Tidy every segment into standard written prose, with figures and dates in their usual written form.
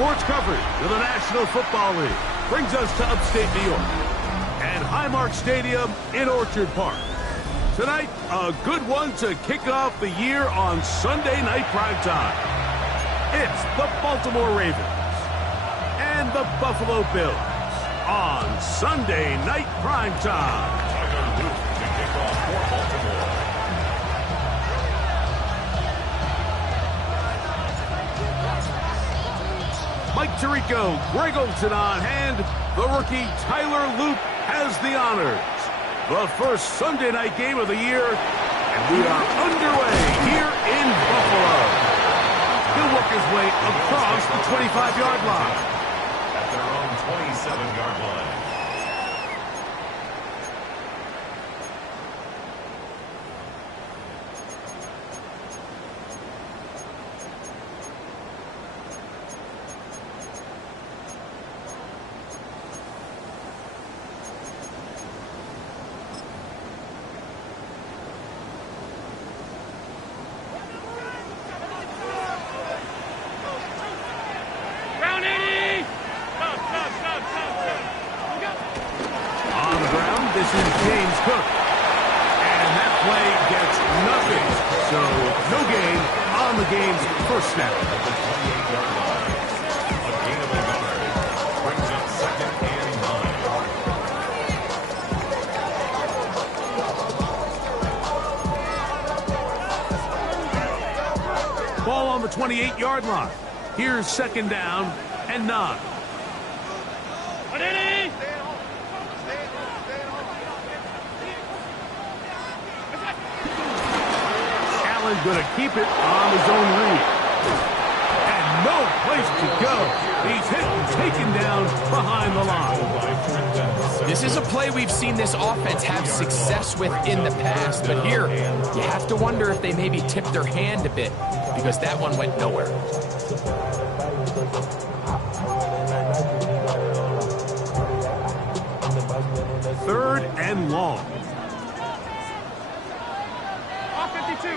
Sports coverage of the National Football League brings us to upstate New York and Highmark Stadium in Orchard Park. Tonight, a good one to kick off the year on Sunday night primetime. It's the Baltimore Ravens and the Buffalo Bills on Sunday night primetime. To kick off for Baltimore. Mike Tirico, Greg Olson on hand. The rookie Tyler Loop has the honors. The first Sunday night game of the year, and we are underway here in Buffalo. He'll work his way across the 25-yard line. At their own 27-yard line. Ball on the 28-yard line. Here's second down and 9. Allen going to keep it on his own read. And no place to go. He's hit and taken down behind the line. This is a play we've seen this offense have success with in the past, but here you have to wonder if they maybe tipped their hand a bit because that one went nowhere. Third and long. Off 52.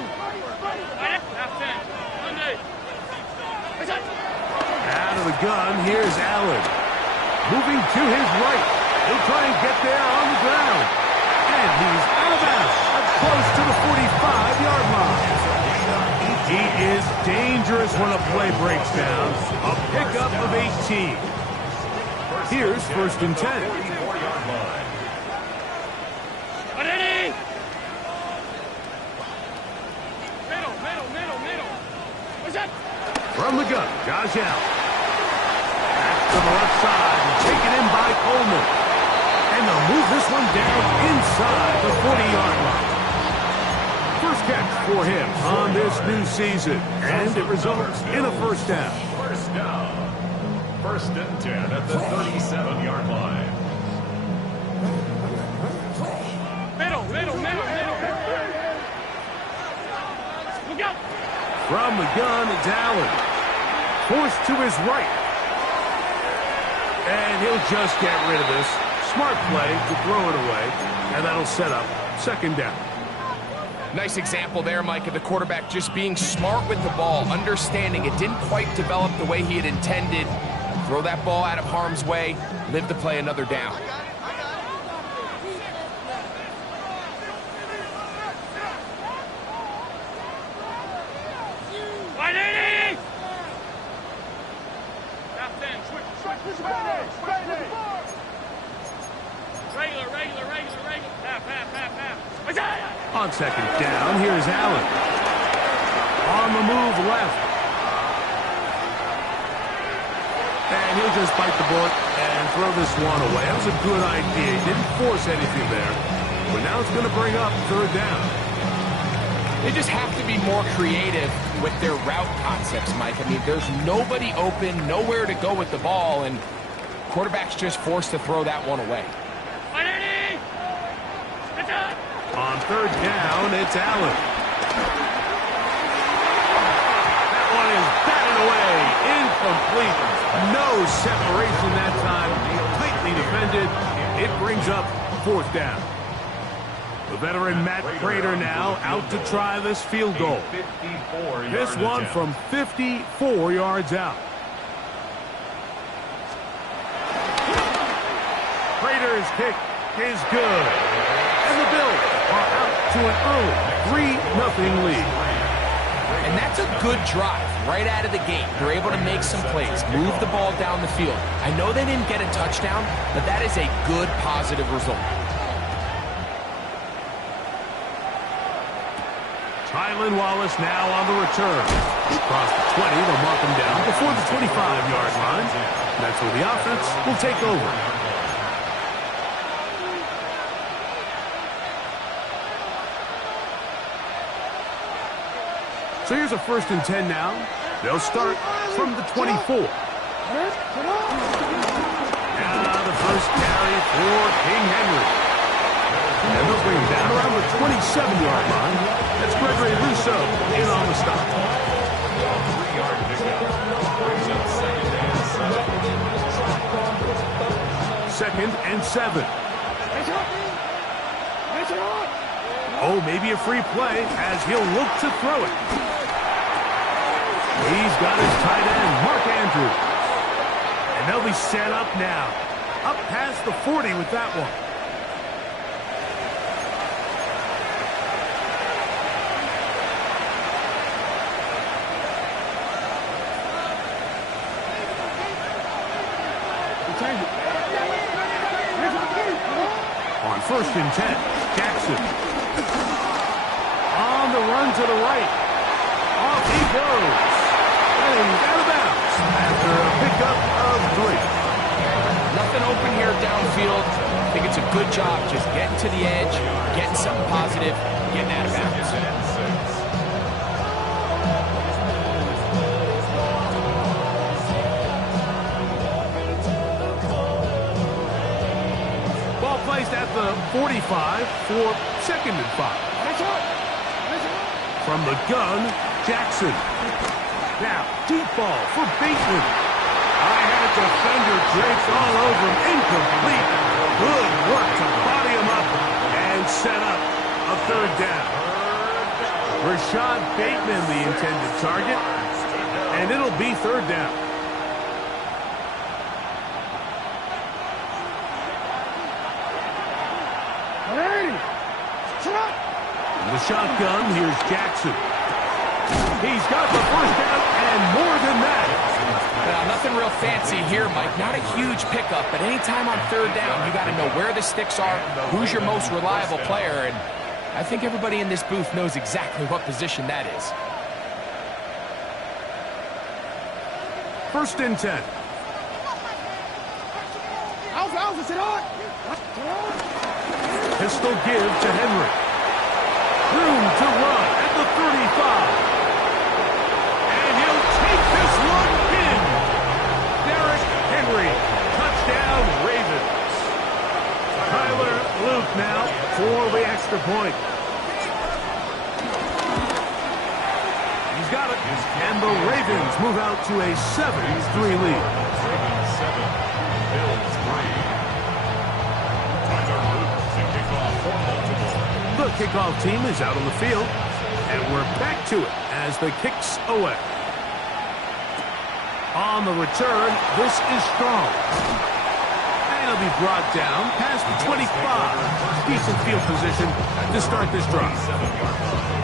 Out of the gun, here's Allen. Moving to his right. He'll try and get there on the ground. And he's out of bounds, close to the 45-yard line. He is dangerous when a play breaks down. A pickup of 18. Here's first and 10. From the gun, Josh Allen. Back to the left side and taken in by Coleman. And they'll move this one down inside the 40-yard line. First catch for him on this new season, and it results in a first down. First down. First and 10 at the 37-yard line. Middle. Look out. From the gun, it's Allen. Forced to his right. And he'll just get rid of this. Smart play to throw it away, and that'll set up second down. Nice example there, Mike, of the quarterback just being smart with the ball, understanding it didn't quite develop the way he had intended. Throw that ball out of harm's way, live to play another down. On second down, here's Allen. On the move left. And he'll just bite the bullet and throw this one away. That was a good idea. He didn't force anything there. But now it's going to bring up third down. They just have to be more creative with their route concepts, Mike. I mean, there's nobody open, nowhere to go with the ball, and quarterback's just forced to throw that one away. On third down, it's Allen. That one is batted away. Incomplete. No separation that time. Tightly defended. It brings up fourth down. The veteran Matt Prater now out to try this field goal. This one from 54 yards out. Prater's kick is good. And the Bills are out to an early 3-0 lead. And that's a good drive right out of the gate. They're able to make some plays, move the ball down the field. I know they didn't get a touchdown, but that is a good, positive result. Tylan Wallace now on the return. Across the 20, they'll mark him down before the 25-yard line. That's where the offense will take over. So here's a 1st and 10 now. They'll start from the 24. Now the first carry for King Henry. And they'll bring him down around the 27-yard line. That's Gregory Rousseau in on the stop. 3-yard pickup. Brings up 2nd and 7. Oh, maybe a free play as he'll look to throw it. He's got his tight end, Mark Andrews. And they'll be set up now. Up past the 40 with that one. On 1st and 10, Jackson. On the run to the right. Off he goes. And he's out of bounds after a pickup of 3. Nothing open here downfield. I think it's a good job just getting to the edge, getting something positive, getting out of bounds. Ball placed at the 45 for 2nd and 5. From the gun, Jackson. Now, deep ball for Bateman. I had defender drapes all over him. Incomplete. Good work to body him up and set up a 3rd down. Rashad Bateman, the intended target. And it'll be 3rd down. In the shotgun, here's Jackson. He's got the 1st down and more than that. Now, nothing real fancy here, Mike. Not a huge pickup, but anytime on 3rd down, you got to know where the sticks are, who's your most reliable player, and I think everybody in this booth knows exactly what position that is. 1st and 10. Pistol give to Henry. Room to run at the 35. And he'll take this one in. Derrick Henry. Touchdown, Ravens. Tyler Luke now for the extra point. He's got it. And the Ravens move out to a 7-3 lead. Ravens 7, Bills 3. Tyler Luke to kick off for Baltimore. The kickoff team is out on the field, and we're back to it as the kick's away. On the return, this is strong. And he'll be brought down past the 25. Decent field position to start this drive. 7-yard line.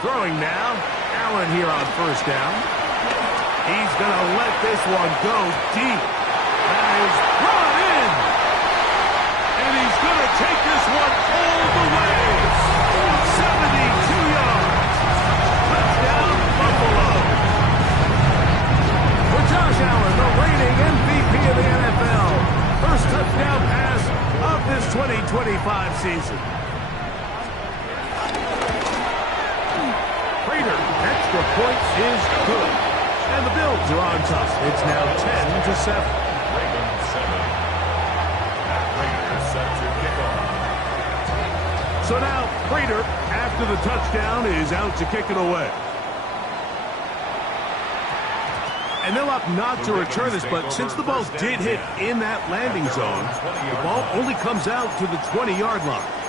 Throwing now, Allen here on 1st down. He's going to let this one go deep. That is brought in. And he's going to take this one all the way. 72 yards. Touchdown, Buffalo. For Josh Allen, the reigning MVP of the NFL. First touchdown pass of this 2025 season. Extra points is good. And the Bills are on top. It's now 10-7. Ravens 7. Raiders set to kick off. So now, Prater, after the touchdown, is out to kick it away. And they'll opt not to return this, but since the ball did hit in that landing zone, the ball only comes out to the 20-yard line.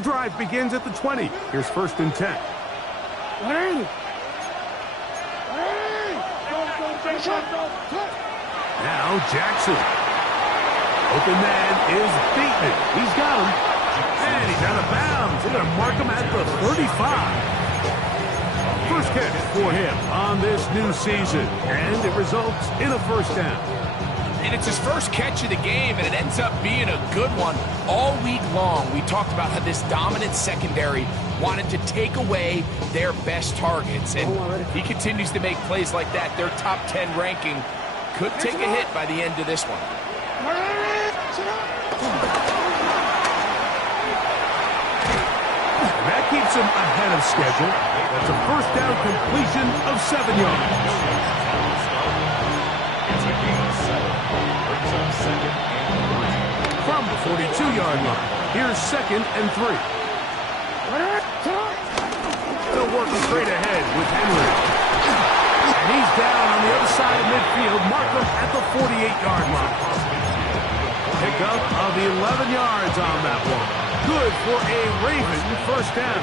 The drive begins at the 20. Here's 1st and 10. Now Jackson. Open man is beaten. He's got him. And he's out of bounds. They're going to mark him at the 35. First catch for him on this new season. And it results in a 1st down. And it's his first catch of the game, and it ends up being a good one. All week long, we talked about how this dominant secondary wanted to take away their best targets. And if he continues to make plays like that, their top 10 ranking could take a hit by the end of this one. And that keeps him ahead of schedule. That's a 1st down completion of 7 yards. It's a gain of 7. Brings up 2nd and 3. From the 42-yard line, here's 2nd and 3. Still working straight ahead with Henry. And he's down on the other side of midfield. Markham at the 48-yard line. Pickup of 11 yards on that one. Good for a Raven 1st down.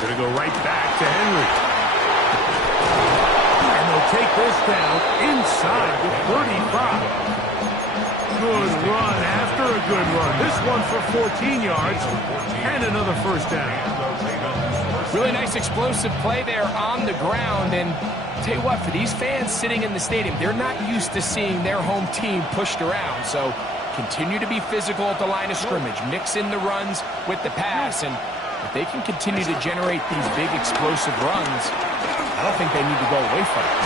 Gonna go right back to Henry. And they'll take this down inside the 35. Good run after a good run. This one for 14 yards and another 1st down. Really nice explosive play there on the ground. And tell you what, for these fans sitting in the stadium, they're not used to seeing their home team pushed around. So continue to be physical at the line of scrimmage. Mix in the runs with the pass. And if they can continue to generate these big explosive runs, I don't think they need to go away from it.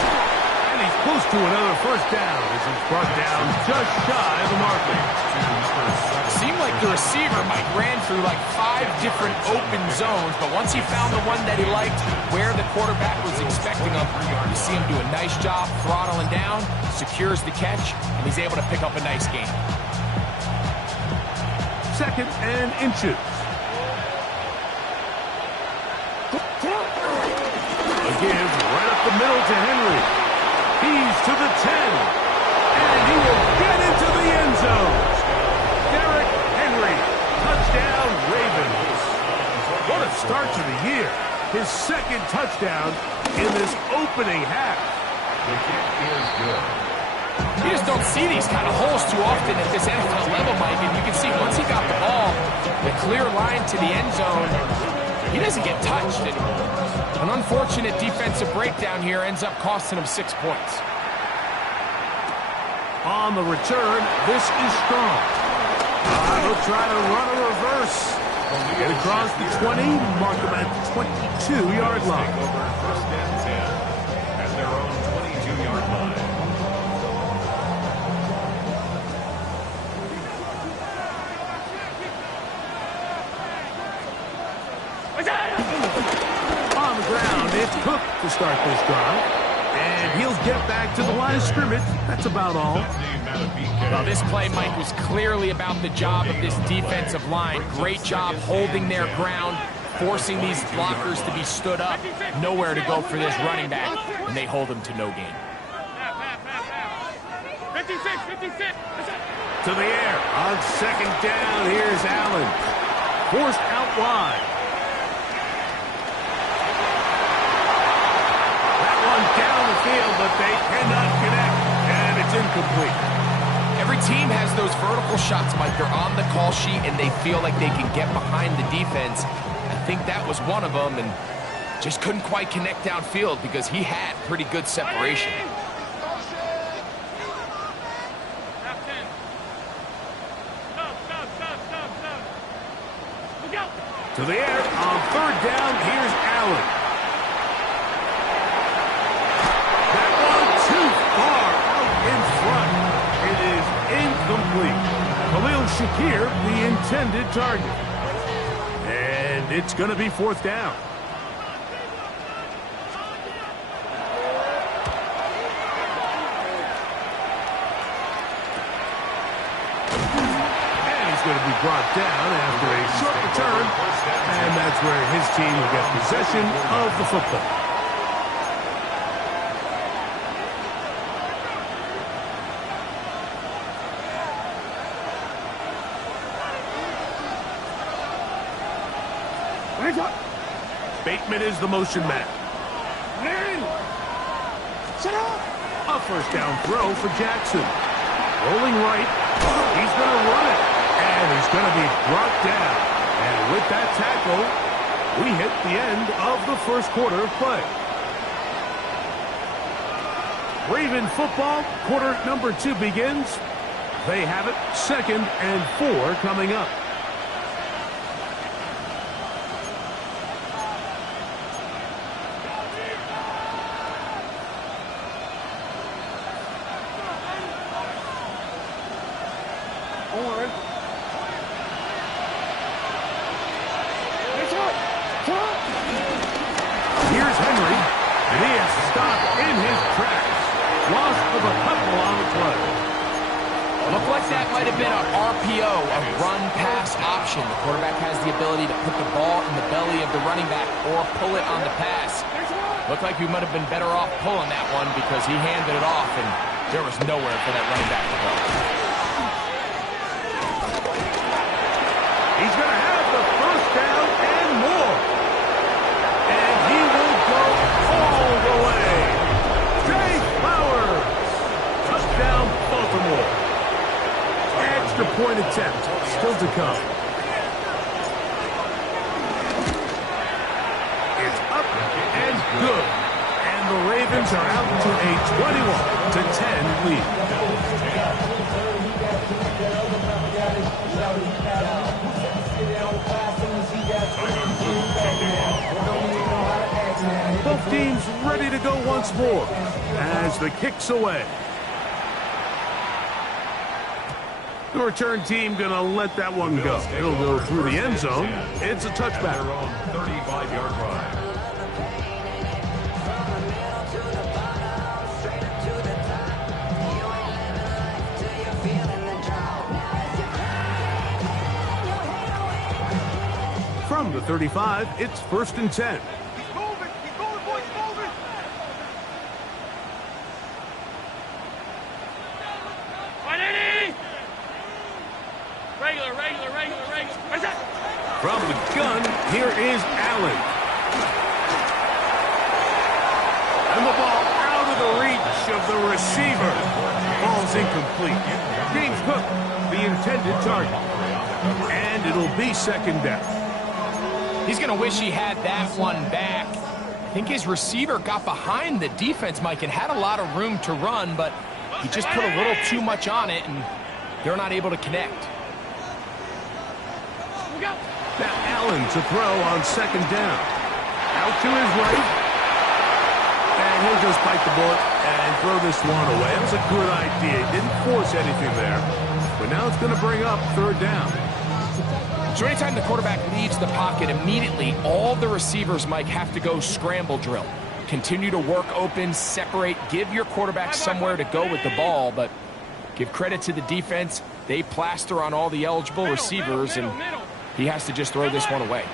And he's close to another 1st down as he's brought down just shy of the marker. Seemed like the receiver Mike ran through like 5 different open zones, but once he found the one that he liked, where the quarterback was expecting him, you see him do a nice job throttling down, secures the catch, and he's able to pick up a nice gain. 2nd and inches. A give right up the middle to Henry. He's to the 10. And he will get into the end zone. Derrick Henry. Touchdown, Ravens. What a start to the year. His 2nd touchdown in this opening half. The kick is good. You just don't see these kind of holes too often at this NFL level, Mike. And you can see once he got the ball, the clear line to the end zone, he doesn't get touched. And an unfortunate defensive breakdown here ends up costing him 6 points. On the return, this is strong. They'll try to run a reverse. Get across the 20, mark them at the 22-yard line. Over 1st and 10 at their own 22-yard line. On the ground, it's Cook to start this drive. And he'll get back to the line of scrimmage. That's about all. Well, this play, Mike, was clearly about the job of this defensive line. Great job holding their ground, forcing these blockers to be stood up. Nowhere to go for this running back, and they hold him to no gain. 56. To the air. On 2nd down, here's Allen. Forced out wide. Down the field, but they cannot connect, and it's incomplete. Every team has those vertical shots, Mike. They're on the call sheet, and they feel like they can get behind the defense. I think that was one of them, and just couldn't quite connect downfield because he had pretty good separation. To the air, on 3rd down, here's Allen. Incomplete. Khalil Shakir, the intended target. And it's going to be 4th down. And he's going to be brought down after a short return. And that's where his team will get possession of the football. Bateman is the motion man. A first down throw for Jackson. Rolling right. He's going to run it. And he's going to be brought down. And with that tackle, we hit the end of the first quarter of play. Raven football, quarter number 2 begins. They have it, 2nd and 4 coming up. Here's Henry, and he is stopped in his tracks. Loss of a couple on the play. Looked like that might have been an RPO, a run-pass option. The quarterback has the ability to put the ball in the belly of the running back or pull it on the pass. Looked like he might have been better off pulling that one because he handed it off, and there was nowhere for that running back to go. He's going to have the first down and more. And he will go all the way. Jay Flowers. Touchdown, Baltimore. Extra point attempt still to come. It's up and good. And the Ravens are out to a 21-10 lead. Both teams ready to go once more as the kick's away. The return team going to let that one go. It'll go through the end zone. It's a touchback. 35-yard line. From the 35, it's 1st and 10. Keep moving, boys, moving. Right, Eddie. Regular. Where's that? From the gun, here is Allen. And the ball out of the reach of the receiver. Ball's incomplete. James Cook, the intended target. And it'll be 2nd down. He's going to wish he had that one back. I think his receiver got behind the defense, Mike, and had a lot of room to run, but he just put a little too much on it, and they're not able to connect. Now Allen to throw on 2nd down. Out to his right. And he'll just bite the bullet and throw this one away. It was a good idea. He didn't force anything there. But now it's going to bring up 3rd down. So anytime the quarterback leaves the pocket, immediately all the receivers, Mike, have to go scramble drill. Continue to work open, separate, give your quarterback somewhere to go with the ball, but give credit to the defense. They plaster on all the eligible receivers, and he has to just throw this one away.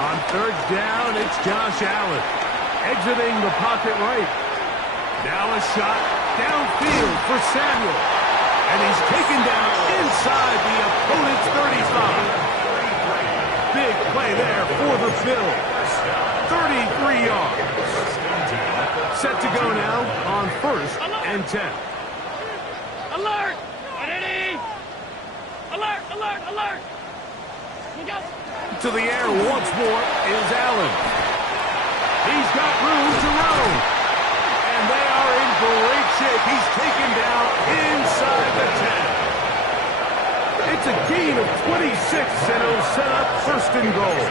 On 3rd down, it's Josh Allen. Exiting the pocket right. Now a shot downfield for Samuel. And he's taken down inside the opponent's 35. Big play there for the Bills. 33 yards. Set to go now on 1st and 10. Alert! Ready? Alert! Look out! To the air once more is Allen. He's got room to roam. And they are in great shape. He's taken down inside the 10. It's a gain of 26, and it'll set up 1st and goal.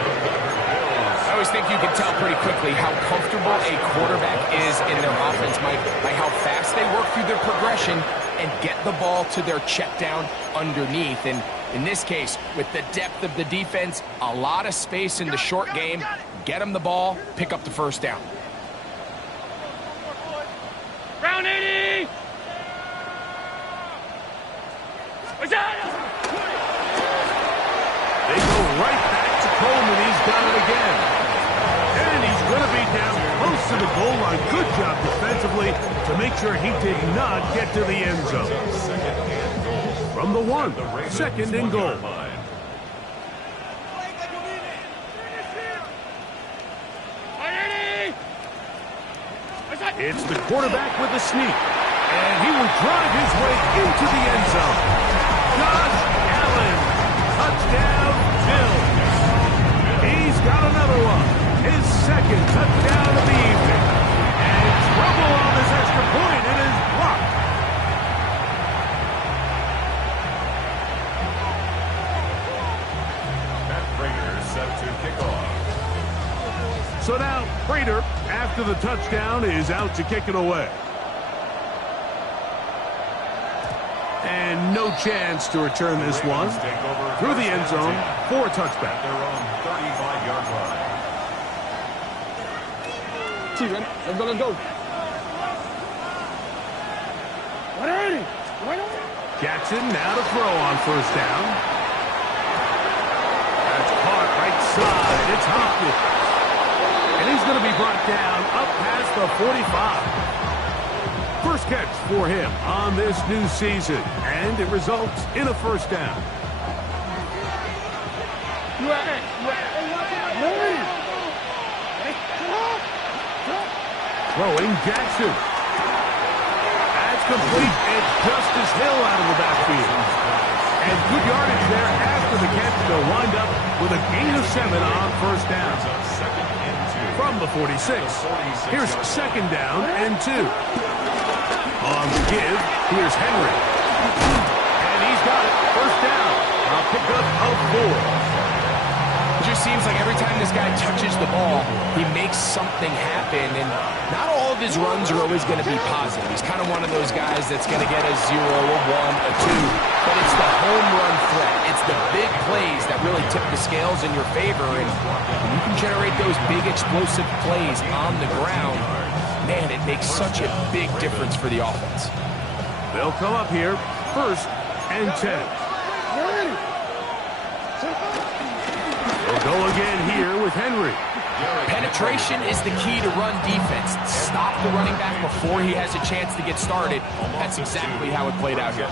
I always think you can tell pretty quickly how comfortable a quarterback is in their offense, Mike, by how fast they work through their progression and get the ball to their check down underneath. And in this case, with the depth of the defense, a lot of space in the short game, get them the ball, pick up the 1st down. Round 80! What's that? They go right back to Coleman. He's got it again. And he's going to be down close to the goal line. Good job defensively to make sure he did not get to the end zone. From the 1, second and goal. It's the quarterback with a sneak, and he will drive his way into the end zone. Josh Allen, touchdown, Bills. He's got another one, his second touchdown of the evening. And trouble on this extra point, it is blocked. Matt Prater set to kick off. So now, Prater, after the touchdown, is out to kick it away. And no chance to return this one through the end zone for a touchback. Their own 35-yard line. Let's go, let's go. Jackson now to throw on first down. That's caught right side. It's Hopkins. And he's going to be brought down up past the 45. First catch for him on this new season, and it results in a first down. Throwing Jackson. That's complete. It's Justice Hill out of the backfield. And good yardage there after the catch. They'll wind up with a gain of 7 on first down. From the 46. Here's second down and 2. On the give, here's Henry. And he's got it. First down. A pickup of 4. It just seems like every time this guy touches the ball, he makes something happen. And not all of his runs are always going to be positive. He's kind of one of those guys that's going to get a 0, a 1, a 2. But it's the home run threat. It's the big plays that really tip the scales in your favor. And when you can generate those big explosive plays on the ground, man, it makes such a big difference for the offense. They'll come up here, first and 10. They'll go again here with Henry. Penetration is the key to run defense. Stop the running back before he has a chance to get started. That's exactly how it played out here.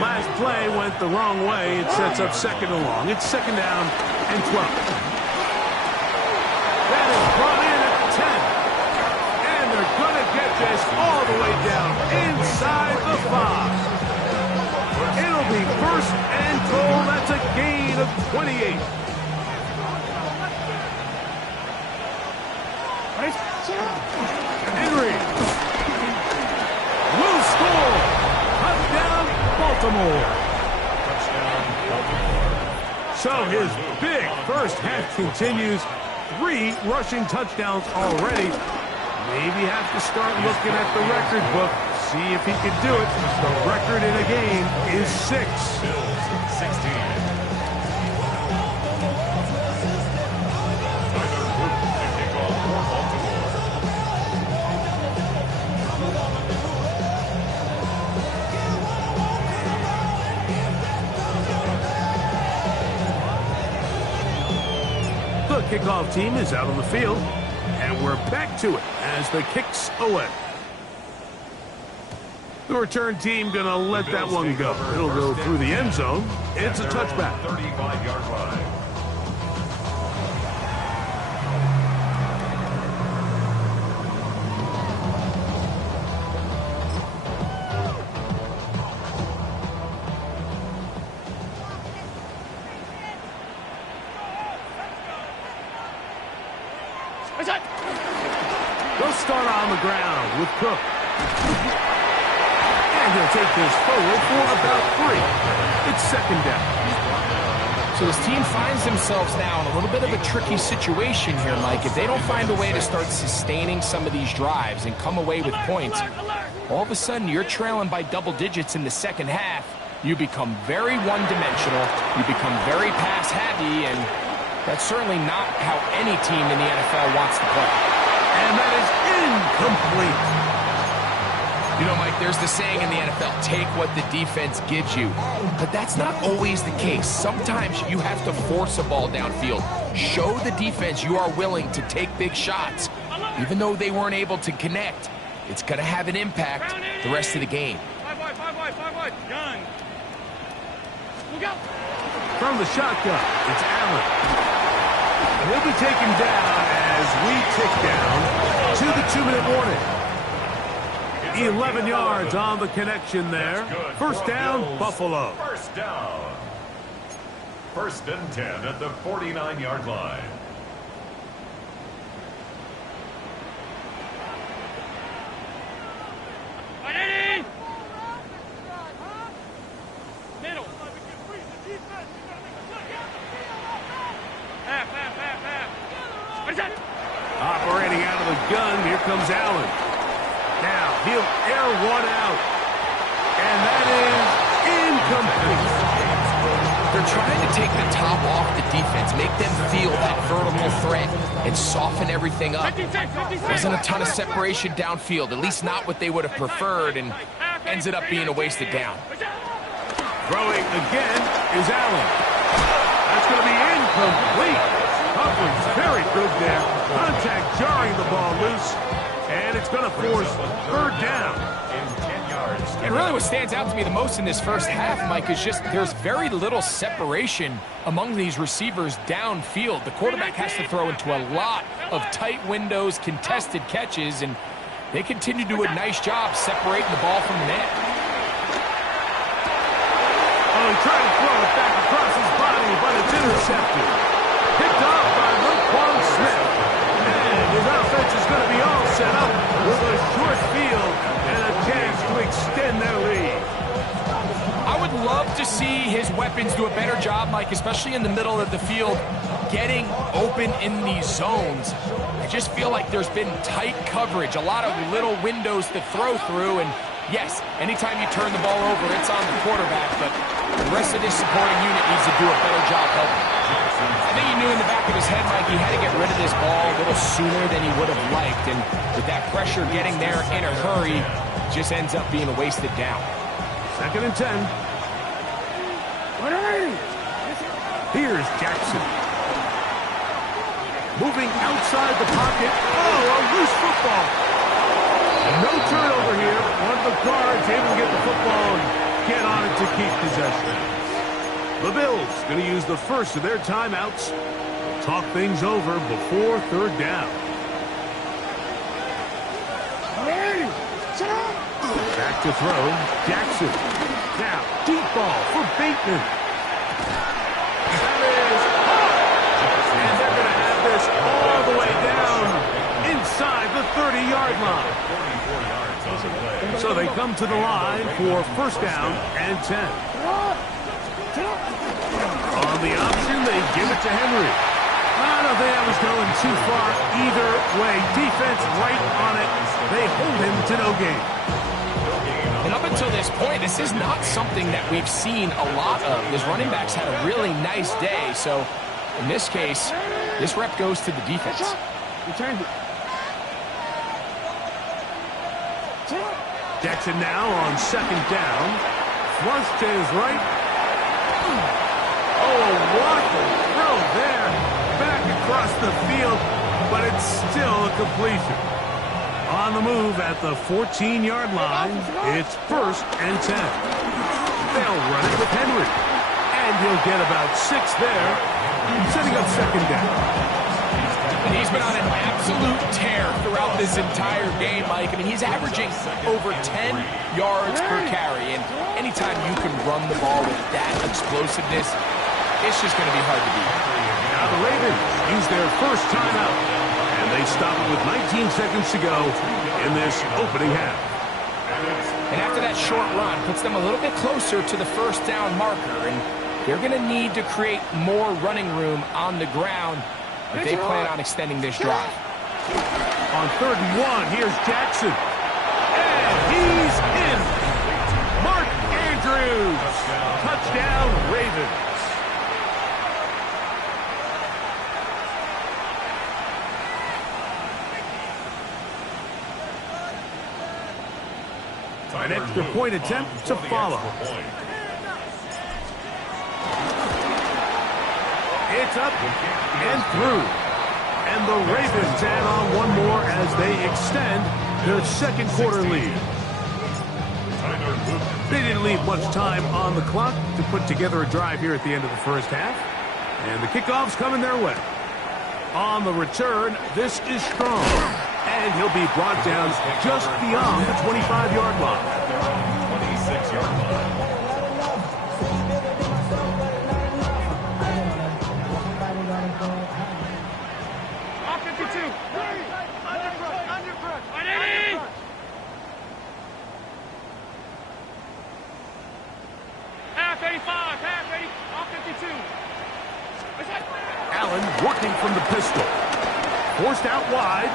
Last play went the wrong way. It sets up second and long. It's second down and 12. That is brought in at 10. And they're going to get this all the way down inside the 5. It'll be first and goal. That's a gain of 28. Henry will score. Touchdown, Baltimore. So his big first half continues. 3 rushing touchdowns already. Maybe have to start looking at the record book. See if he can do it. The record in a game is 6. Bills 16. The kickoff team is out on the field, and we're back to it as the kick's away. The return team going to let that one go. It'll go through the end zone. It's a touchback. 35-yard line. They'll start on the ground with Cook. And he'll take this forward for about 3. It's second down. So this team finds themselves now in a little bit of a tricky situation here, Mike. If they don't find a way to start sustaining some of these drives and come away with points, all of a sudden you're trailing by double digits in the second half. You become very one-dimensional. You become very pass-heavy, and that's certainly not how any team in the NFL wants to play. And that is incomplete. You know, Mike, there's the saying in the NFL, take what the defense gives you. But that's not always the case. Sometimes you have to force a ball downfield. Show the defense you are willing to take big shots. Even though they weren't able to connect, it's going to have an impact the rest of the game. 5 wide. Gun. From the shotgun, it's Allen. And he'll be taken down as we tick down to the 2-minute warning. 11 yards on the connection there. First down, Buffalo. First down. First and 10 at the 49-yard line. Operating out of the gun, here comes Allen. Now, he'll air one out. And that is incomplete. They're trying to take the top off the defense, make them feel that vertical threat, and soften everything up. Wasn't a ton of separation downfield, at least not what they would have preferred, and ends it up being a wasted down. Throwing again is Allen. That's going to be incomplete. Coverage very good there. Contact jarring the ball loose. And it's going to force third down. And really what stands out to me the most in this first half, Mike, is just there's very little separation among these receivers downfield. The quarterback has to throw into a lot of tight windows, contested catches, and they continue to do a nice job separating the ball from the net. Oh, he tried to throw it back across his body, but it's intercepted. Picked off by Roquan Smith. And his offense is going to be all set up with a short field and a chance to extend their lead. I would love to see his weapons do a better job, Mike, especially in the middle of the field, getting open in these zones. I just feel like there's been tight coverage, a lot of little windows to throw through, and yes, anytime you turn the ball over, it's on the quarterback, but the rest of this supporting unit needs to do a better job helping. I think he knew in the back of his head, Mike, he had to get rid of this ball a little sooner than he would have liked, and with that pressure getting there in a hurry, just ends up being a wasted down. Second and 10. Here's Jackson. Moving outside the pocket. Oh, a loose football. No turnover here. One of the guards able to get the football and get on it to keep possession. The Bills going to use the first of their timeouts. Talk things over before third down. Back to throw, Jackson. Now, deep ball for Bateman. That is caught. And they're going to have this all the way down inside the 30-yard line. So they come to the line for first down and 10. On the option, they give it to Henry. I don't think that was going too far either way. Defense right on it. They hold him to no gain. And up until this point, this is not something that we've seen a lot of. His running backs had a really nice day. So in this case, this rep goes to the defense. Jackson now on second down. Flush to his right. Oh, what a throw there. Back across the field, but it's still a completion. On the move at the 14-yard line, it's first and 10. They'll run it with Henry. And he'll get about 6 there, setting up second down. And he's been on an absolute tear throughout this entire game, Mike. I mean, he's averaging over 10 yards per carry. And anytime you can run the ball with that explosiveness, it's just going to be hard to beat. Now the Ravens use their first timeout. And they stop it with 19 seconds to go in this opening half. And after that short run, puts them a little bit closer to the first down marker. And they're going to need to create more running room on the ground if they plan on extending this drive. On third and 1, here's Jackson. And he's in. Mark Andrews. Touchdown, Ravens. An extra point attempt to follow. It's up and through. And the Ravens add on one more as they extend their second quarter lead. Tyler Luke They didn't leave much time on the clock to put together a drive here at the end of the first half. And the kickoff's coming their way. On the return, this is strong. And he'll be brought down just beyond the 25-yard line. 26-yard line. Allen working from the pistol. Forced out wide.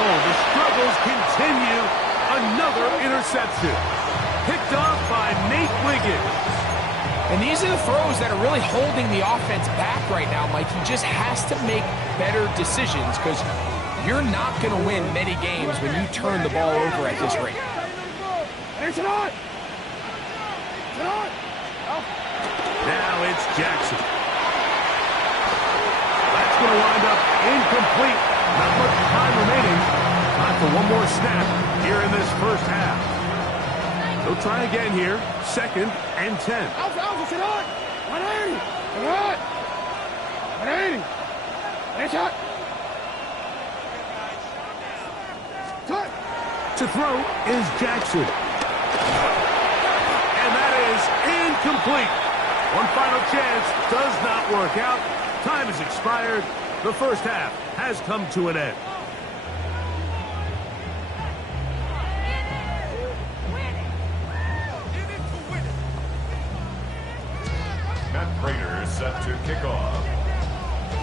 Oh, the struggles continue. Another interception. Picked off by Nate Wiggins. And these are the throws that are really holding the offense back right now, Mike. He just has to make better decisions because you're not going to win many games when you turn the ball over at this rate. Now it's Jackson. That's going to wind up incomplete. Not much time remaining. Time for one more snap here in this first half. They'll try again here. 2nd and 10. To throw is Jackson. And that is incomplete. One final chance does not work out. Time has expired. The first half has come to an end. Matt Prater is set to kick off.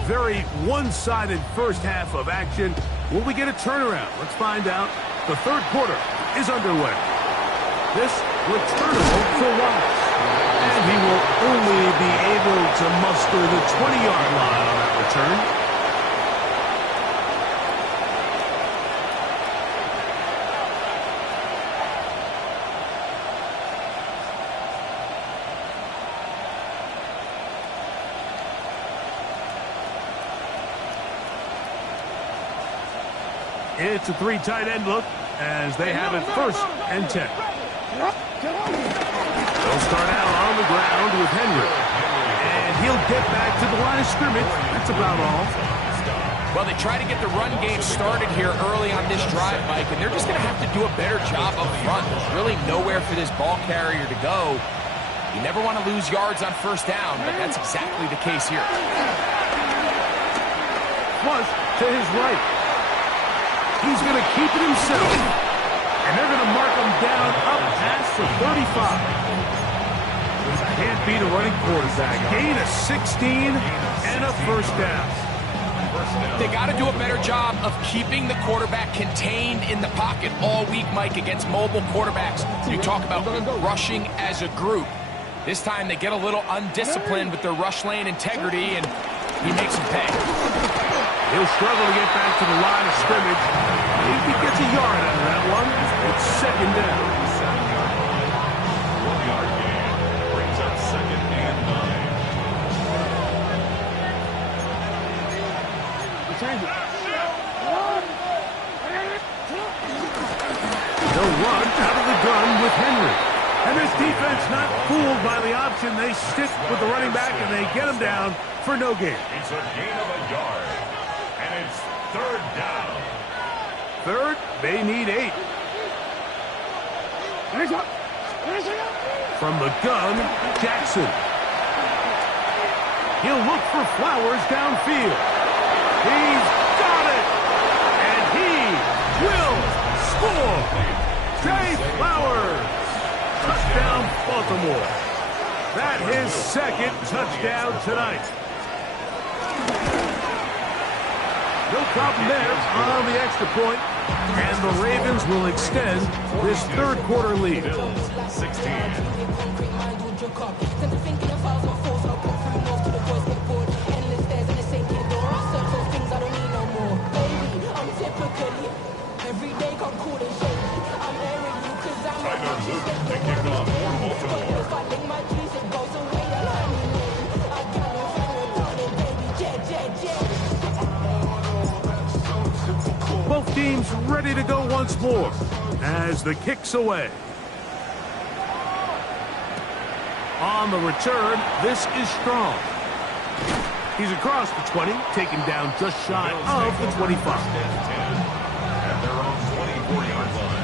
Very one-sided first half of action. Will we get a turnaround? Let's find out. The third quarter is underway. This returnable for Wallace. And he will only be able to muster the 20-yard line on that return. It's a 3 tight end look as they have it 1st and 10. They'll start out on the ground with Henry. And he'll get back to the line of scrimmage. That's about all. Well, they try to get the run game started here early on this drive, Mike, and they're just going to have to do a better job up front. There's really nowhere for this ball carrier to go. You never want to lose yards on 1st down, but that's exactly the case here. Flush to his right. He's going to keep it himself. And they're going to mark him down up past the 35. Can't beat a running quarterback. Gain of 16 and a 1st down. They got to do a better job of keeping the quarterback contained in the pocket all week, Mike, against mobile quarterbacks. You talk about rushing as a group. This time they get a little undisciplined with their rush lane integrity, and he makes them pay. He'll struggle to get back to the line of scrimmage. If he gets a yard out of that one, it's 2nd down. 1-yard gain brings up 2nd and 9. They'll run out of the gun with Henry. And this defense not fooled by the option. They stick with the running back and they get him down for no gain. It's a gain of a yard. And it's 3rd down. 3rd, they need 8. From the gun, Jackson. He'll look for Flowers downfield. He's got it! And he will score! Jay Flowers! Touchdown, Baltimore. That his 2nd touchdown tonight. No problem there on the extra point. And the Ravens will extend this 3rd quarter lead. 16. Both teams ready to go once more as the kick's away. On the return, this is strong. He's across the 20, taken down just shy of the 25. At their own 24-yard line.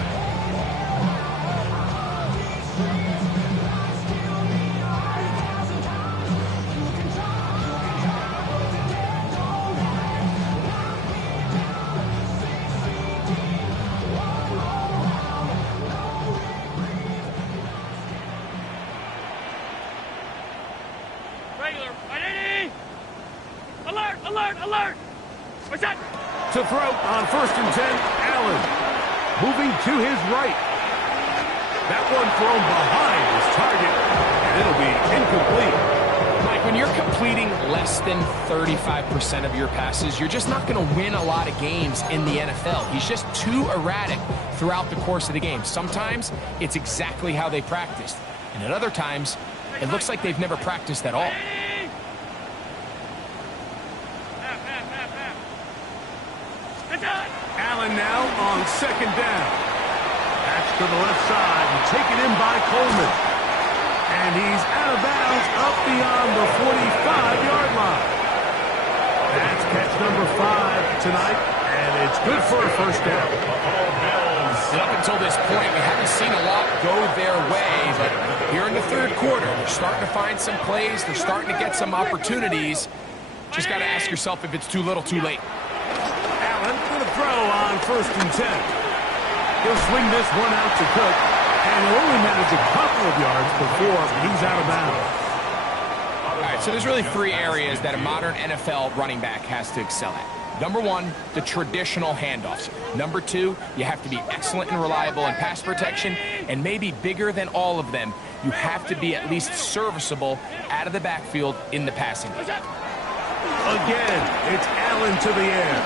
To throw on 1st and 10, Allen. Moving to his right. That one thrown behind his target, and it'll be incomplete. Mike, when you're completing less than 35% of your passes, you're just not going to win a lot of games in the NFL. He's just too erratic throughout the course of the game. Sometimes it's exactly how they practiced, and at other times, it looks like they've never practiced at all. Allen now on 2nd down. That's to the left side and taken in by Coleman. And he's out of bounds up beyond the 45-yard line. That's catch number 5 tonight, and it's good for a 1st down. And up until this point, we haven't seen a lot go their way, but here in the 3rd quarter, they're starting to find some plays. They're starting to get some opportunities. Just got to ask yourself if it's too little, too late. Allen going to throw on 1st and 10. He'll swing this one out to Cook, and he'll only manage a couple of yards before he's out of bounds. All right, so there's really 3 areas that a modern NFL running back has to excel at. Number 1, the traditional handoffs. Number 2, you have to be excellent and reliable in pass protection, and maybe bigger than all of them, you have to be at least serviceable out of the backfield in the passing game. Again, it's Allen to the air.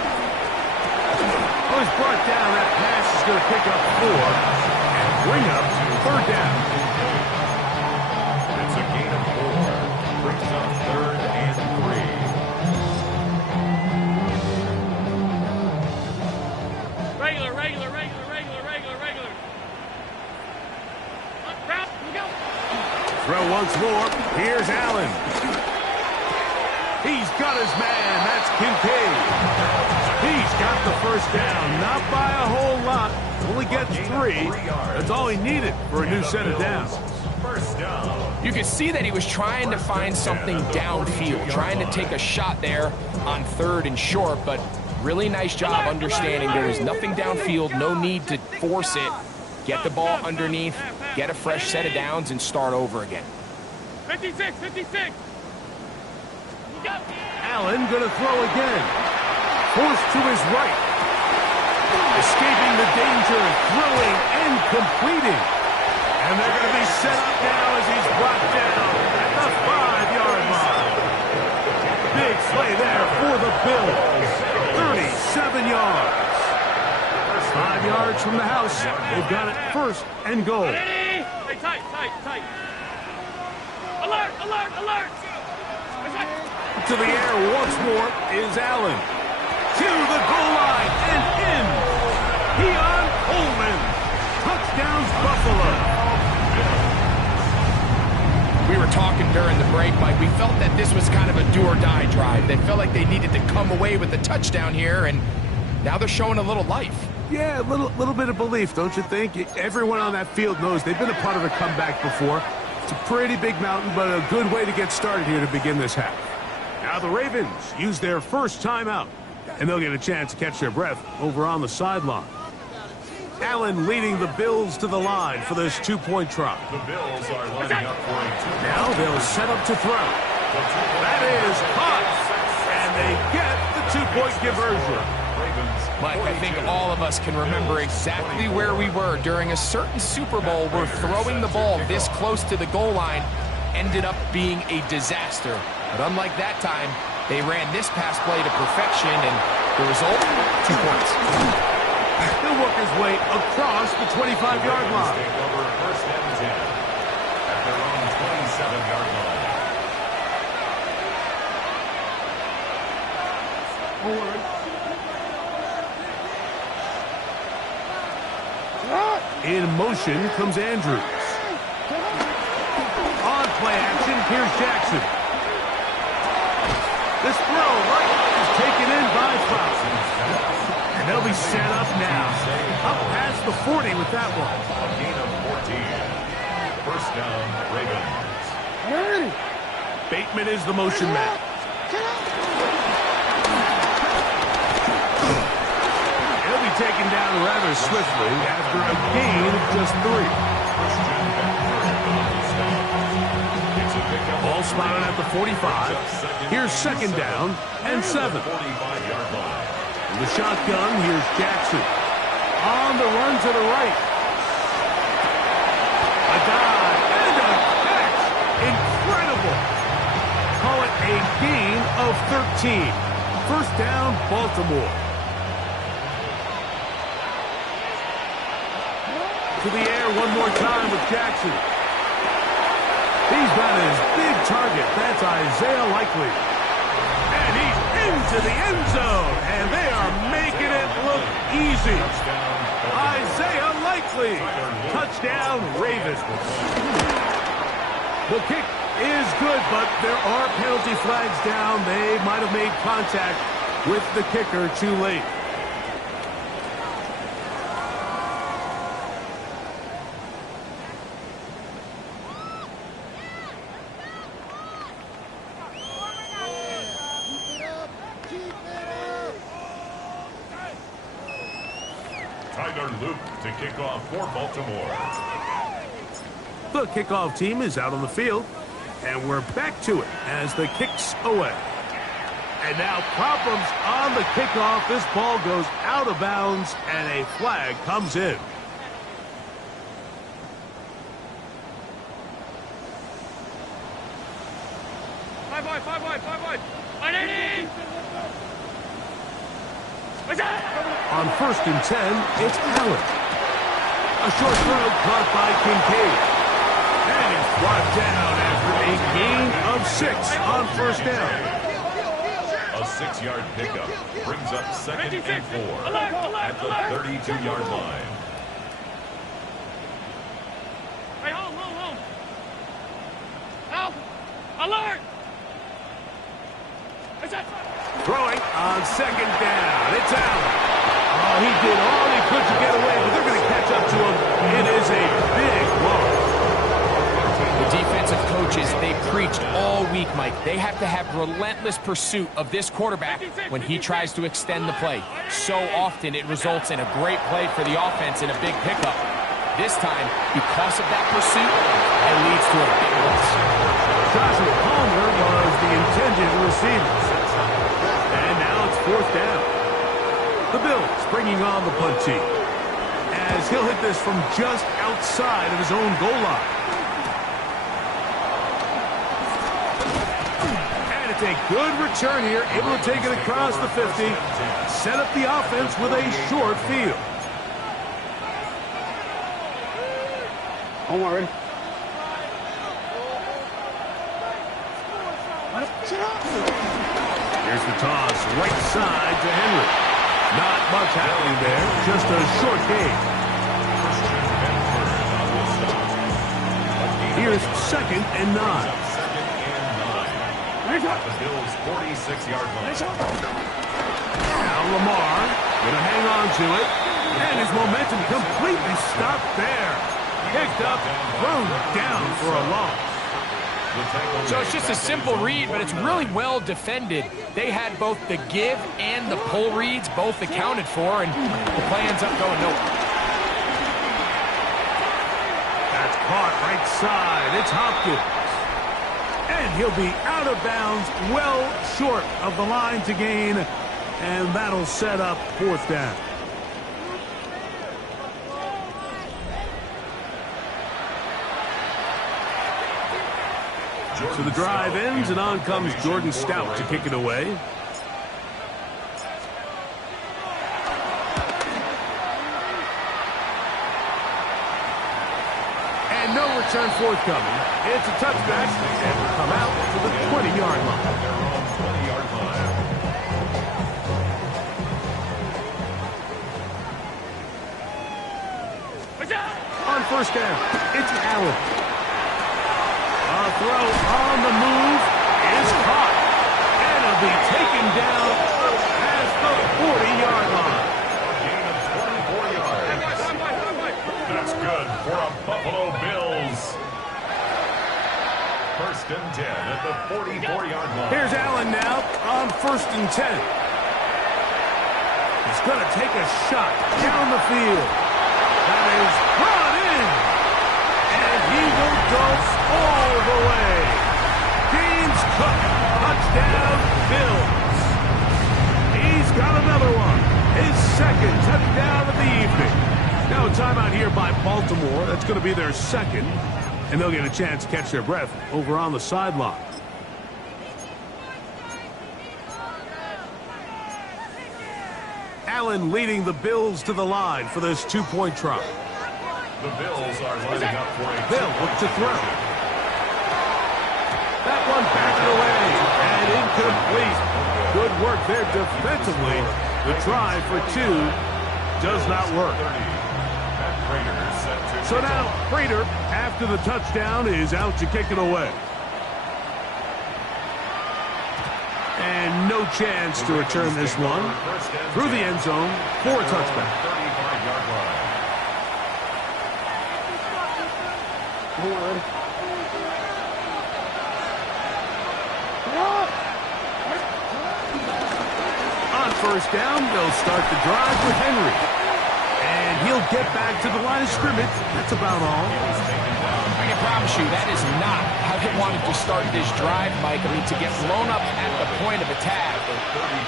Oh, he's brought down. That pass is going to pick up 4 and bring up 3rd down. It's a gain of 4. Brings up 3rd and 3. Regular. Route, go. Throw once more. Here's Allen. He's got his man. That's Kincaid. He's got the 1st down. Not by a whole lot. Only gets 3. That's all he needed for a new set of downs. 1st down. You could see that he was trying to find something downfield, trying to take a shot there on 3rd and short, but really nice job understanding there was nothing downfield, no need to force it. Get the ball underneath, get a fresh set of downs, and start over again. 56. Allen going to throw again. Forced to his right. Escaping the danger, throwing and completing. And they're going to be set up now as he's brought down at the 5-yard line. Big play there for the Bills. 37 yards. 5 yards from the house. They've got it 1st and goal. Tight. Alert. To the air once more is Allen. To the goal line and in. Keon Coleman. Touchdowns Buffalo. We were talking during the break, Mike. We felt that this was kind of a do-or-die drive. They felt like they needed to come away with the touchdown here, and now they're showing a little life. Yeah, a little bit of belief, don't you think? Everyone on that field knows they've been a part of a comeback before. It's a pretty big mountain, but a good way to get started here to begin this half. Now the Ravens use their 1st timeout, and they'll get a chance to catch their breath over on the sideline. Allen leading the Bills to the line for this 2-point try. The Bills are lining up for a 2. Now they'll set up to throw. That is caught, and they get the 2-point conversion. Mike, I think all of us can remember exactly where we were during a certain Super Bowl where throwing the ball this close to the goal line ended up being a disaster. But unlike that time, they ran this pass play to perfection, and the result, 2 points. He'll work his way across the 25-yard line. Over 1st and 10 at their own 27-yard line. In motion comes Andrews. On play action. Here's Jackson. This throw right is taken in by Frost. And they'll be set up now. Up past the 40 with that one. A gain of 14. First down, Ravens. Hurry! Bateman is the motion man. He'll be taken down rather swiftly after a gain of just 3. Ball spotted at the 45. Here's second down and 7. In the shotgun, here's Jackson. On the run to the right. A dive and a catch. Incredible. Call it a gain of 13. First down, Baltimore. To the air one more time with Jackson. He's got his big target. That's Isaiah Likely. And he's into the end zone. And they are making it look easy. Isaiah Likely. Touchdown, Ravens. The kick is good, but there are penalty flags down. They might have made contact with the kicker too late. To kick off for Baltimore. The kickoff team is out on the field, and we're back to it as the kick's away. And now problems on the kickoff. This ball goes out of bounds, and a flag comes in. Five wide. 180! What's that? On 1st and 10, it's Allen. A short throw caught by Kincaid. And it's brought down after a gain of 6 on 1st down. A 6-yard pickup brings up 2nd and 4 at the 32-yard line. Hey, hold. Help! Alert! What's that? Throwing on 2nd down. It's Allen. Oh, he did all he could to get away, but they're going to catch up to him. It is a big loss. The defensive coaches, they preached all week, Mike. They have to have relentless pursuit of this quarterback when he tries to extend the play. So often it results in a great play for the offense and a big pickup. This time, because of that pursuit, it leads to a big loss. Joshua Palmer was the intended receiver. And now it's 4th down. The Bills bringing on the punt team as he'll hit this from just outside of his own goal line. And it's a good return here, able to take it across the 50, set up the offense with a short field. Don't worry. Here's the toss, right side to Henry. Not much happening there, just a short gain. Here's 2nd and 9. At the Bills' 46-yard line. Now Lamar going to hang on to it, and his momentum completely stopped there. Picked up, thrown down for a loss. So it's just a simple read, but it's really well defended. They had both the give and the pull reads both accounted for, and the play ends up going nowhere. That's caught right side. It's Hopkins. And he'll be out of bounds, well short of the line to gain, and that'll set up 4th down. So the drive ends, and on comes Jordan Stout to kick it away. And no return forthcoming. It's a touchback, and will come out to the 20-yard line. On 1st down, it's Allen. A throw on the move is caught. And it'll be taken down past the 40-yard line. Gain of 24 yards. That's good for a Buffalo Bills. First and 10 at the 44-yard line. Here's Allen now on first and 10. He's going to take a shot down the field. That is brought in. And he will go all the way. James Cook, touchdown Bills. He's got another one. His second touchdown of the evening. Now a timeout here by Baltimore. That's going to be their second. And they'll get a chance to catch their breath over on the sideline. Allen leading the Bills to the line for this two-point try. The Bills are lining up for a They'll look to throw. That one backed away and incomplete. Good work there defensively. The try for two does not work. So now Prater, after the touchdown, is out to kick it away. And no chance to return this one through the end zone for a touchback. 35-yard line. On first down, they'll start the drive with Henry. And he'll get back to the line of scrimmage. That's about all. I can promise you that is not how they wanted to start this drive, Mike. I mean, to get blown up at the point of attack,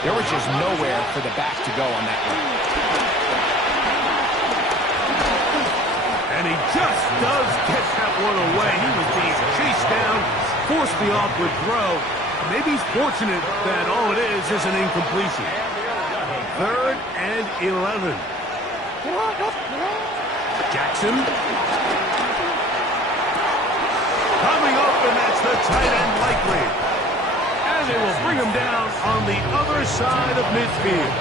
there was just nowhere for the back to go on that one. And he just does get that one away. He was being chased down, forced the awkward throw. Maybe he's fortunate that all it is an incompletion. 3rd and 11. Jackson. Coming up, and that's the tight end likely. And they will bring him down on the other side of midfield.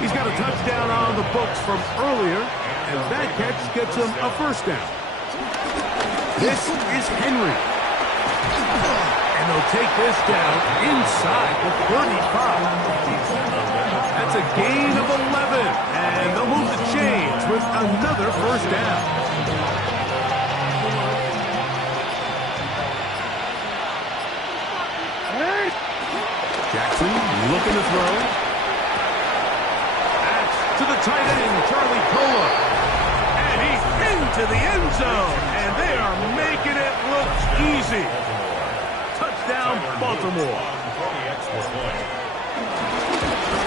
He's got a touchdown on the books from earlier, and that catch gets him a first down. This is Henry. And they'll take this down inside the 35. That's a gain of 11, and they'll move the chains with another first down. Jackson looking to throw. That's to the tight end, Charlie Cola. And he's into the end zone, and they are making it look easy. Touchdown, Baltimore. The extra point.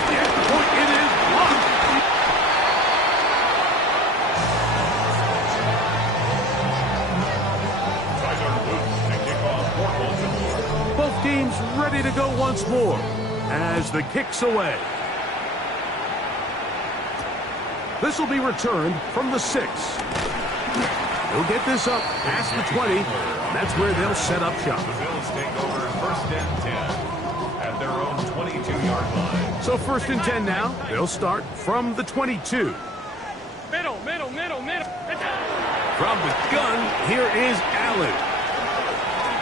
The extra point, it is blocked. Both teams ready to go once more as the kick's away. This will be returned from the 6. They'll get this up past the 20. That's where they'll set up shop. The Bills take over first and 10 at their own 22-yard line. So first and 10 now. They'll start from the 22. Middle. From the gun, here is Allen.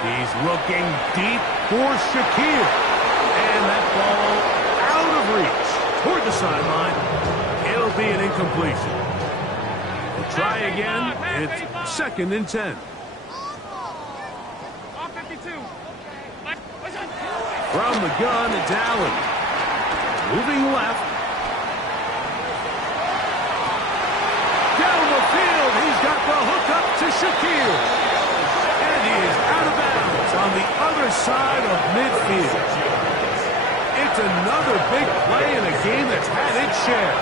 He's looking deep for Shakir. And that ball out of reach toward the sideline. It'll be an incompletion. We'll try again. It's 2nd and 10. Off 52. From the gun, it's Allen. Moving left. Down the field, he's got the hook up to Shakir. And he is out of bounds on the other side of midfield. It's another big play in a game that's had its share.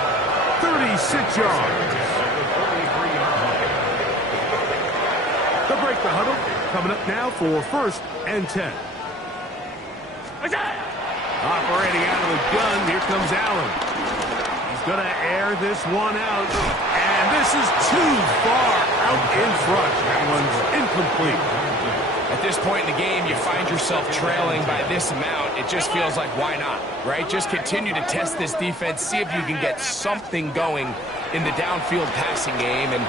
36 yards. They'll break the huddle. Coming up now for first and 10. Operating out of the gun, here comes Allen. He's going to air this one out. And this is too far out in front. That one's incomplete. At this point in the game, you find yourself trailing by this amount. It just feels like, why not, right? Just continue to test this defense, see if you can get something going in the downfield passing game. And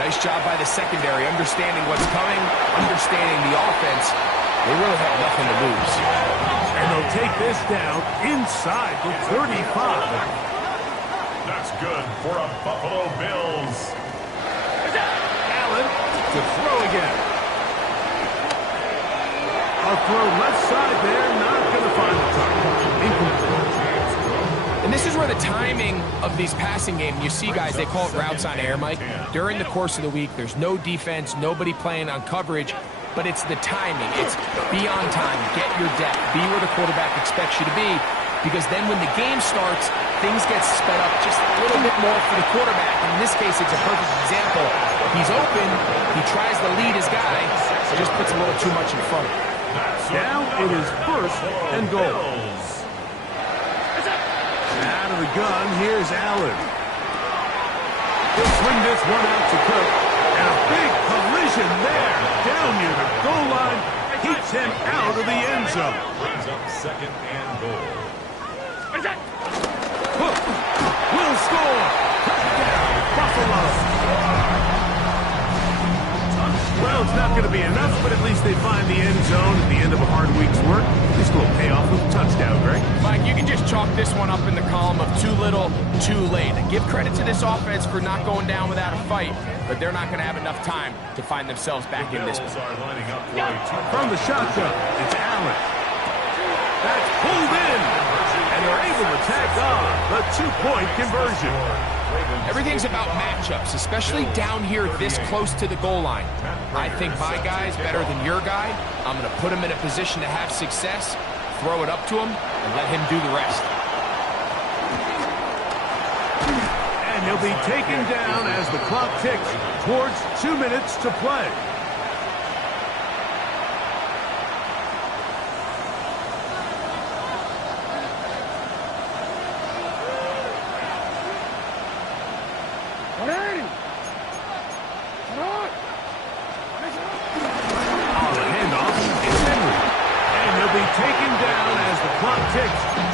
Nice job by the secondary, understanding what's coming, understanding the offense. They really have nothing to lose. And they'll take this down inside the 35. That's good for a Buffalo Bills. Allen to throw again. A throw left side there, not going to find the target. Incomplete. And this is where the timing of these passing games, you see guys, they call it routes on air, Mike. During the course of the week, there's no defense, nobody playing on coverage, but it's the timing. It's be on time, get your depth, be where the quarterback expects you to be, because then when the game starts, things get sped up just a little bit more for the quarterback. And in this case, it's a perfect example. He's open, he tries to lead his guy, just puts a little too much in front of him. Now it is first and goal. Out of the gun, here's Allen. He'll swing this one out to Cook. And a big collision there. Down near the goal line. Keeps him out of the end zone. Brings up second and goal. Cook will score. Touchdown, Buffalo. Well, it's not going to be enough, but at least they find the end zone at the end of a hard week's work. This will pay off with a touchdown, Greg. Mike, you can just chalk this one up in the column of too little, too late. Give credit to this offense for not going down without a fight, but they're not going to have enough time to find themselves back in this one. From the shotgun, it's Allen. That's pulled in, and they're able to tack on the two-point conversion. Everything's about matchups, especially down here this close to the goal line. I think my guy's better than your guy. I'm going to put him in a position to have success, throw it up to him, and let him do the rest. And he'll be taken down as the clock ticks towards 2 minutes to play.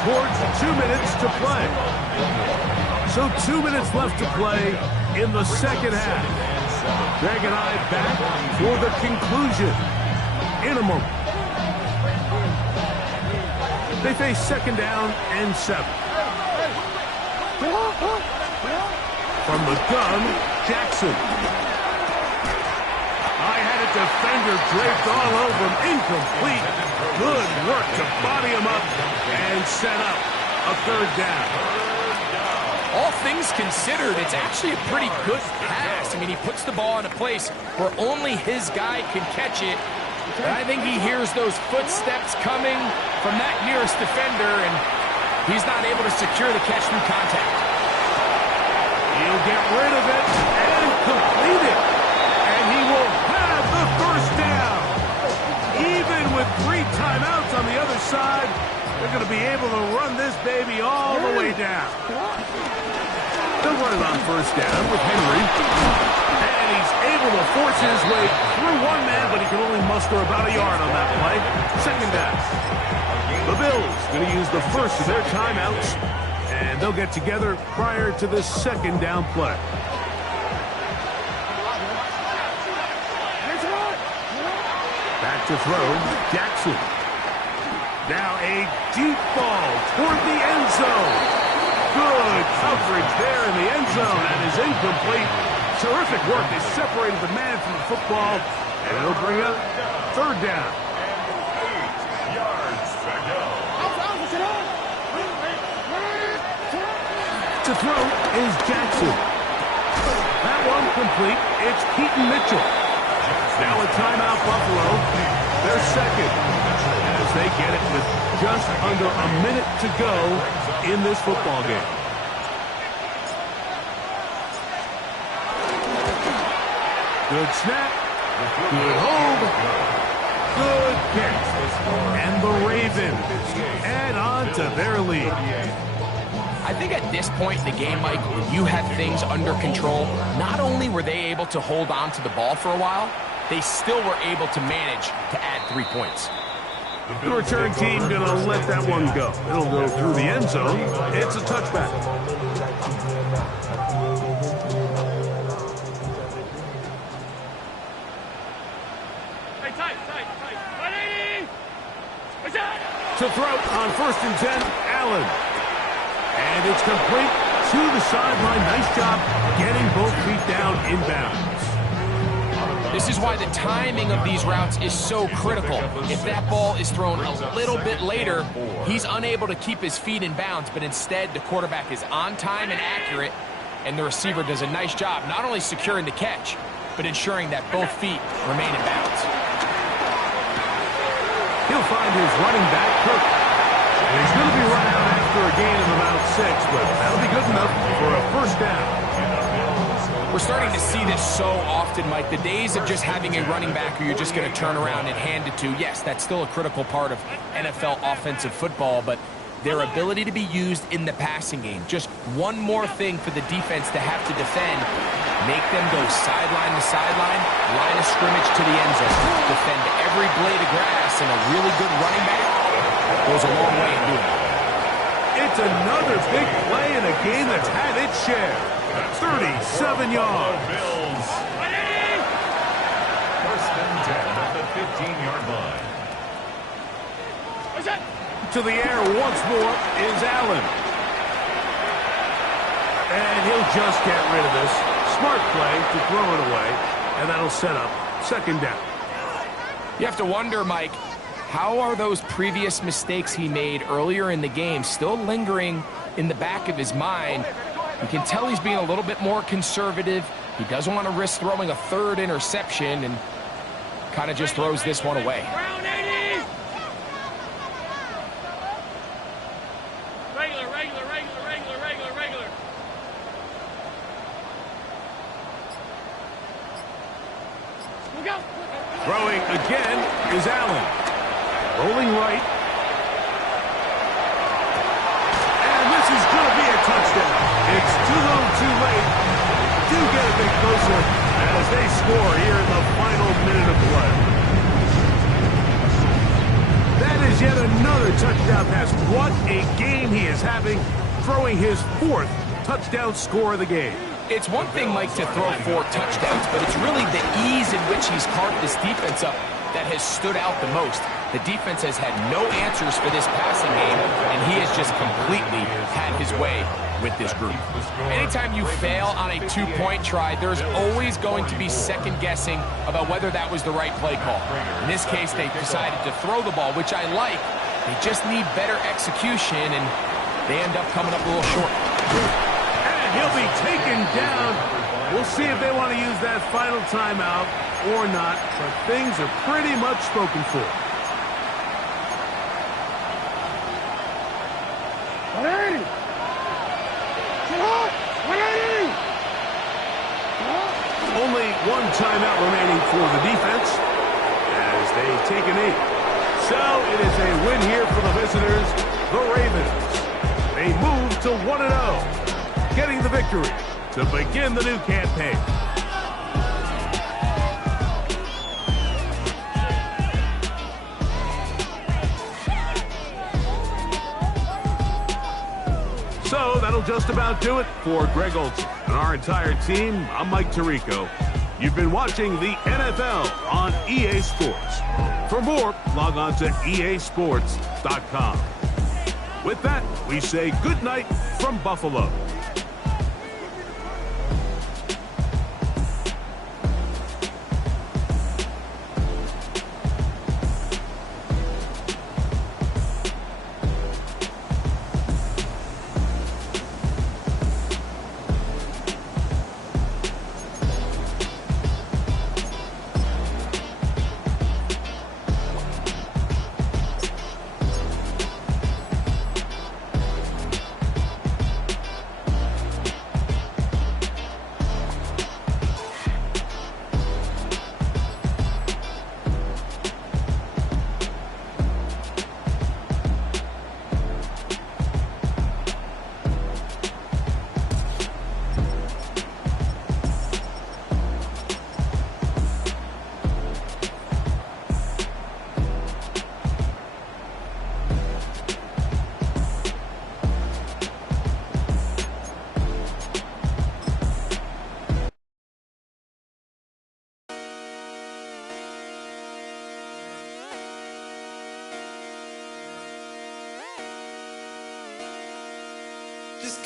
Towards 2 minutes to play. So 2 minutes left to play in the second half. Greg and I back for the conclusion in a moment. They face second down and 7. From the gun, Jackson. I had a defender draped all over him. Incomplete. Good work to body him up and set up a third down. All things considered, it's actually a pretty good pass. I mean, he puts the ball in a place where only his guy can catch it. And I think he hears those footsteps coming from that nearest defender, and he's not able to secure the catch through contact. He'll get rid of it and complete it. And he will have the first down. Even with 3 timeouts on the other side, they're going to be able to run this baby all the way down. They'll run it on first down with Henry. And he's able to force his way through one man, but he can only muster about a yard on that play. Second down. The Bills going to use the first of their timeouts, and they'll get together prior to the second down play. Back to throw, Jackson. Now a deep ball toward the end zone. Good coverage there in the end zone. That is incomplete. Terrific work. They separated the man from the football, and it'll bring up third down. 8 yards to go. To throw is Jackson. That one complete. It's Keaton Mitchell. Now a timeout, Buffalo. They're second as they get it with just under a minute to go in this football game. Good snap. Good hold. Good catch. And the Ravens add on to their lead. I think at this point in the game, Mike, when you have things under control, not only were they able to hold on to the ball for a while, they still were able to manage to add 3 points. The return team going to let that one go. It'll go through the end zone. It's a touchback. tight. 180. What's that? To throw on 1st and 10, Allen. And it's complete to the sideline. Nice job getting both feet down inbounds. This is why the timing of these routes is so critical. If that ball is thrown a little bit later, he's unable to keep his feet in bounds, but instead the quarterback is on time and accurate, and the receiver does a nice job not only securing the catch, but ensuring that both feet remain in bounds. He'll find his running back, Kirk. And he's going to be run out after a gain of about 6, but that'll be good enough for a 1st down. We're starting to see this so often, Mike. The days of just having a running back who you're just going to turn around and hand it to, yes, that's still a critical part of NFL offensive football, but their ability to be used in the passing game, just one more thing for the defense to have to defend, make them go sideline to sideline, line of scrimmage to the end zone, defend every blade of grass, and a really good running back goes a long way in doing it. It's another big play in a game that's had its share. 37 yards. Bills. 1st and 10 at the 15-yard line. What's that? To the air once more is Allen. And he'll just get rid of this. Smart play to throw it away, and that'll set up 2nd down. You have to wonder, Mike, how are those previous mistakes he made earlier in the game still lingering in the back of his mind? You can tell he's being a little bit more conservative. He doesn't want to risk throwing a 3rd interception and kind of just throws this one away. Round 80. Regular. Look out. Throwing again is Allen. Rolling right. And this is going to be a touchdown. It's too little too late. Do get a bit closer as they score here in the final minute of play. That is yet another touchdown pass. What a game he is having, throwing his 4th touchdown score of the game. It's one thing, Mike, to throw 4 touchdowns, but it's really the ease in which he's carved this defense up that has stood out the most. The defense has had no answers for this passing game, and he has just completely had his way with this group. Anytime you fail on a 2-point try, there's always going to be second guessing about whether that was the right play call. In this case, they decided to throw the ball, which I like. They just need better execution, and they end up coming up a little short. And he'll be taken down. We'll see if they want to use that final timeout or not, but things are pretty much spoken for. 180. 180. Only one timeout remaining for the defense as they take a knee. So it is a win here for the visitors, the Ravens. They move to 1-0, getting the victory to begin the new campaign. So that'll just about do it for Greg Olson and our entire team. I'm Mike Tirico. You've been watching the NFL on EA Sports. For more, log on to easports.com. With that, we say good night from Buffalo.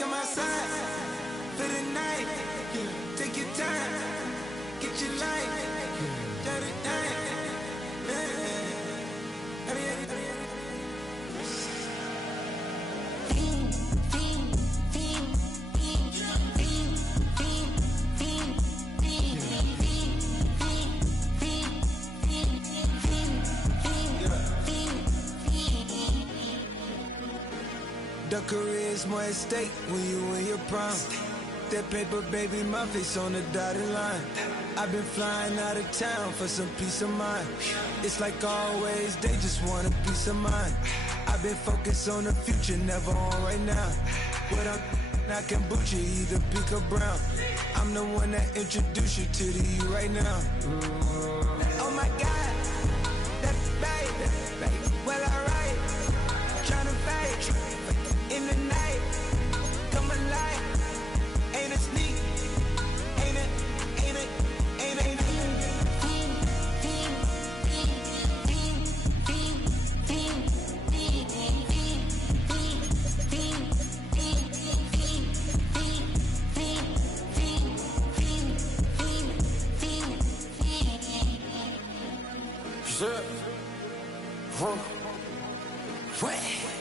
come outside for the night. Take your time, get your life. Dirty night. The career's more at stake when you in your prime. That paper, baby, my face on the dotted line. I've been flying out of town for some peace of mind. It's like always, they just want a peace of mind. I've been focused on the future, never on right now. What I'm I can boot you, either pink or brown. I'm the one that introduced you to the you right now. Oh my God, that baby, well alright. Tryna fight in the night, come alive. Ain't it sneak? Ain't it? Ain't it? Ain't it? Ain't it? What?